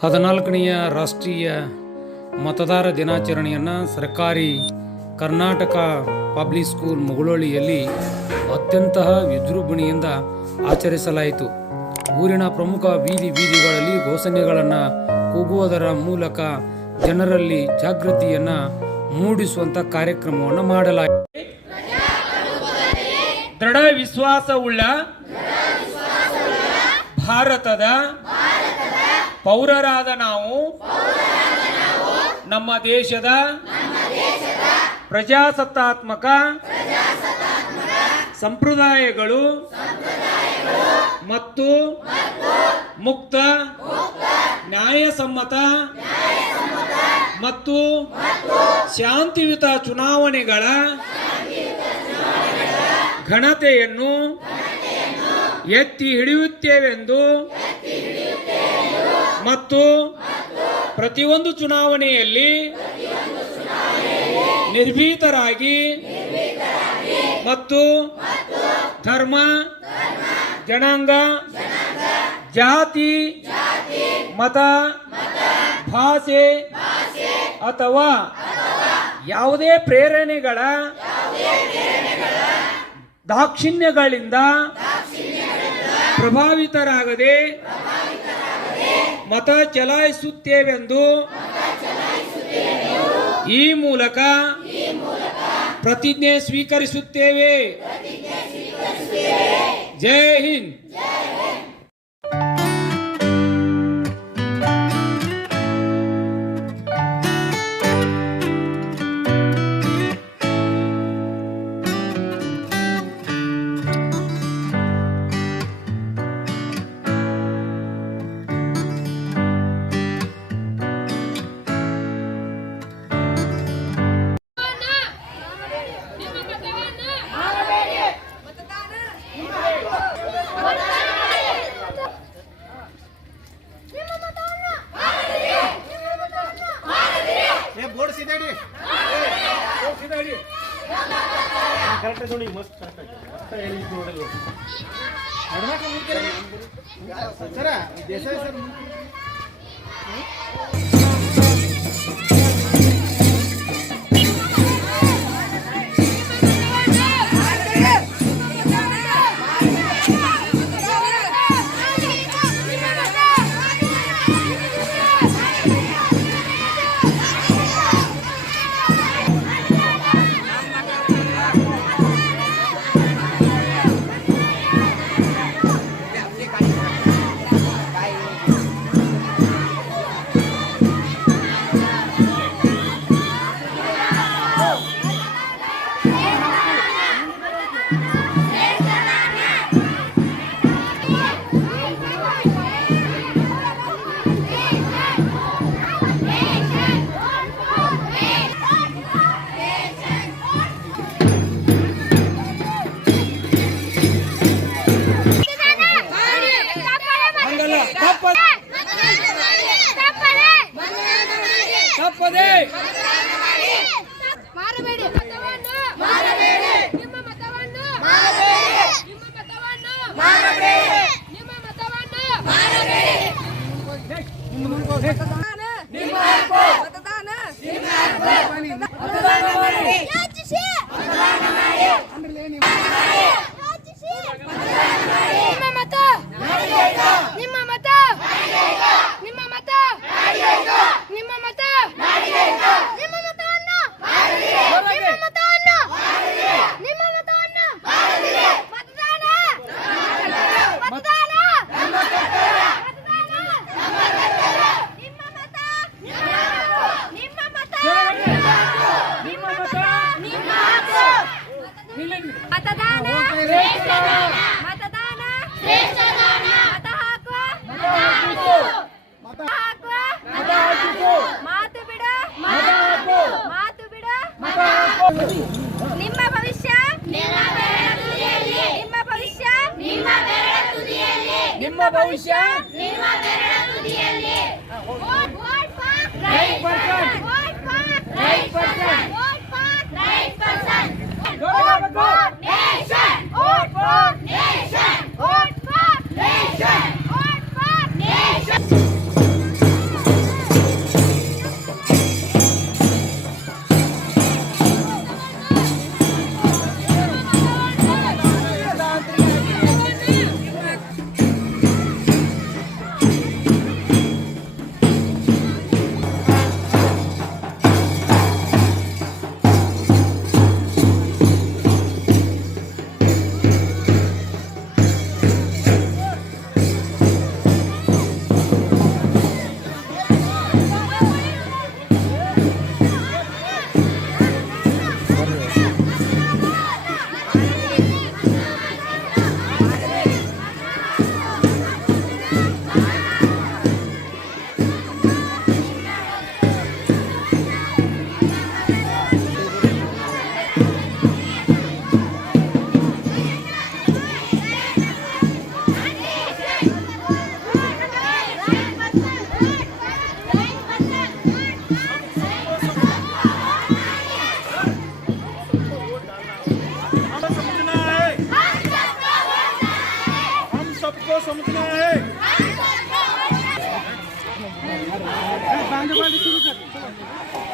14ನೆಯ ರಾಷ್ಟ್ರೀಯ ಮತದಾರ ದಿನಾಚರಣೆಯನ್ನು ಸರ್ಕಾರಿ ಕರ್ನಾಟಕ ಪಬ್ಲಿಕ್ ಸ್ಕೂಲ್ ಮುಗುಳೋಳಿಯಲ್ಲಿ ಅತ್ಯಂತ ವಿಜೃಂಭಣೆಯಿಂದ ಆಚರಿಸಲಾಯಿತು. ಊರಿನ ಪ್ರಮುಖ ಬೀದಿಗಳಲ್ಲಿ ಘೋಷಣೆಗಳನ್ನು ಕೂಗುವುದರ ಮೂಲಕ ಜನರಲ್ಲಿ ಜಾಗೃತಿಯನ್ನು ಮೂಡಿಸುವಂಥ ಕಾರ್ಯಕ್ರಮವನ್ನು ಮಾಡಲಾಯಿತು. ದೃಢ ವಿಶ್ವಾಸವುಳ್ಳ ಭಾರತದ ಪೌರರಾದ ನಾವು ನಮ್ಮ ದೇಶದ ಪ್ರಜಾಸತ್ತಾತ್ಮಕ ಸಂಪ್ರದಾಯಗಳು ಮತ್ತು ಮುಕ್ತ, ನ್ಯಾಯಸಮ್ಮತ ಮತ್ತು ಶಾಂತಿಯುತ ಚುನಾವಣೆಗಳ ಘನತೆಯನ್ನು ಎತ್ತಿ ಹಿಡಿಯುತ್ತೇವೆಂದು ಮತ್ತು ಪ್ರತಿಯೊಂದು ಚುನಾವಣೆಯಲ್ಲಿ ನಿರ್ಭೀತರಾಗಿ ಮತ್ತು ಧರ್ಮ, ಜನಾಂಗ, ಜಾತಿ, ಮತ, ಭಾಷೆ ಅಥವಾ ಯಾವುದೇ ಪ್ರೇರಣೆಗಳ ದಾಕ್ಷಿಣ್ಯಗಳಿಂದ ಪ್ರಭಾವಿತರಾಗದೆ ಮತ ಚಲಾಯಿಸುತ್ತೇವೆಂದು ಈ ಮೂಲಕ ಪ್ರತಿಜ್ಞೆ ಸ್ವೀಕರಿಸುತ್ತೇವೆ. ಜೈ ಹಿಂದ್. ಕರೆಕ್ಟ್ ನೋಡಿ, ಮಸ್ತ್ ಕರೆಕ್ಟ್ ಹೇಳಿ ನೋಡಲ್ಲ ಸರ ದೇಸಾಯಿ ಸರ್. बांधे बांधे सुरू कर चलो.